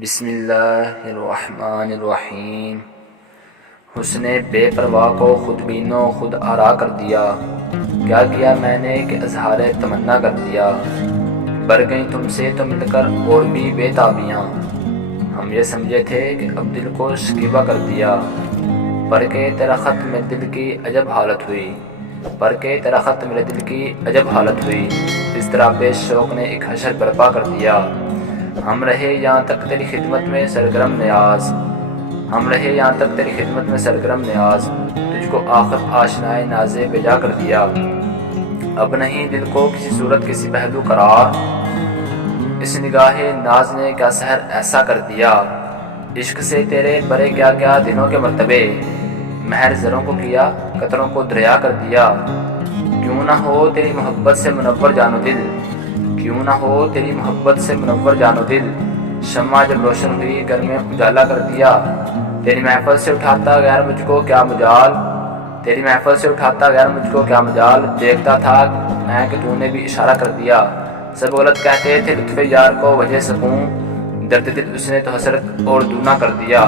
بسم اللہ الرحمن الرحیم۔ حسن بے پرواہ کو خود بین و خود آرا کر دیا، کیا کیا میں نے کہ اظہار تمنا کر دیا، بر گئیں تم سے تو مل کر اور بھی بے تابیاں، ہم یہ سمجھے تھے کہ اب دل کو شکیبہ کر دیا، پر کہ تیرا خط میرے دل کی عجب حالت ہوئی، پر کہ تیرا خط میرے دل کی عجب حالت ہوئی، اس طرح بے شوق نے ایک حشر برپا کر دیا، ہم رہے یہاں تک تیری خدمت میں سرگرم نیاز، ہم رہے یہاں تک تیری خدمت میں سرگرم نیاز، تجھ کو آخر آشنائے ناز بجا کر دیا، اب نہیں دل کو کسی صورت کسی پہلو قرار، اس نگاہ ناز نے کیا سحر ایسا کر دیا، عشق سے تیرے برے کیا کیا دنوں کے مرتبے، مہر زروں کو کیا قطروں کو دریا کر دیا، کیوں نہ ہو تیری محبت سے منور جان و دل، کیوں نہ ہو تیری محبت سے منور جان و دل، شمع جب روشن ہوئی گھر میں اجالا کر دیا، تیری محفل سے اٹھاتا غیر مجھ کو کیا مجال، تیری محفل سے اٹھاتا غیر مجھ کو کیا مجال، دیکھتا تھا میں کہ تو نے بھی اشارہ کر دیا، سب غلط کہتے تھے لطف یار کو وجہ سکون، درد دل اس نے تو حسرت اور دونا کر دیا۔